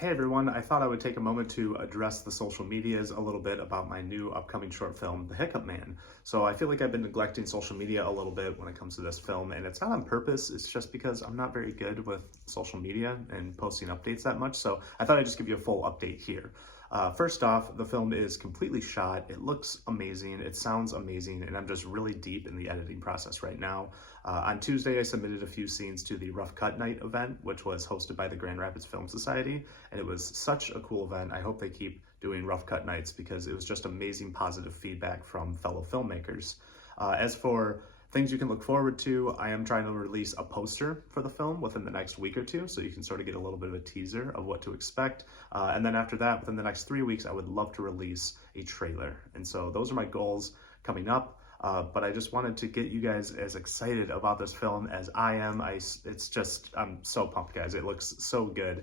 Hey everyone, I thought I would take a moment to address the social medias a little bit about my new upcoming short film, The Hiccup Man. So I feel like I've been neglecting social media a little bit when it comes to this film, and it's not on purpose, it's just because I'm not very good with social media and posting updates that much, so I thought I'd just give you a full update here. First off, the film is completely shot, it looks amazing, it sounds amazing, and I'm just really deep in the editing process right now. On Tuesday, I submitted a few scenes to the Rough Cut Night event, which was hosted by the Grand Rapids Film Society, and it was such a cool event. I hope they keep doing Rough Cut Nights because it was just amazing positive feedback from fellow filmmakers. As for things you can look forward to, I am trying to release a poster for the film within the next week or two, so you can sort of get a little bit of a teaser of what to expect. And then after that, within the next 3 weeks, I would love to release a trailer. And so those are my goals coming up. But I just wanted to get you guys as excited about this film as I am. I'm so pumped, guys. It looks so good.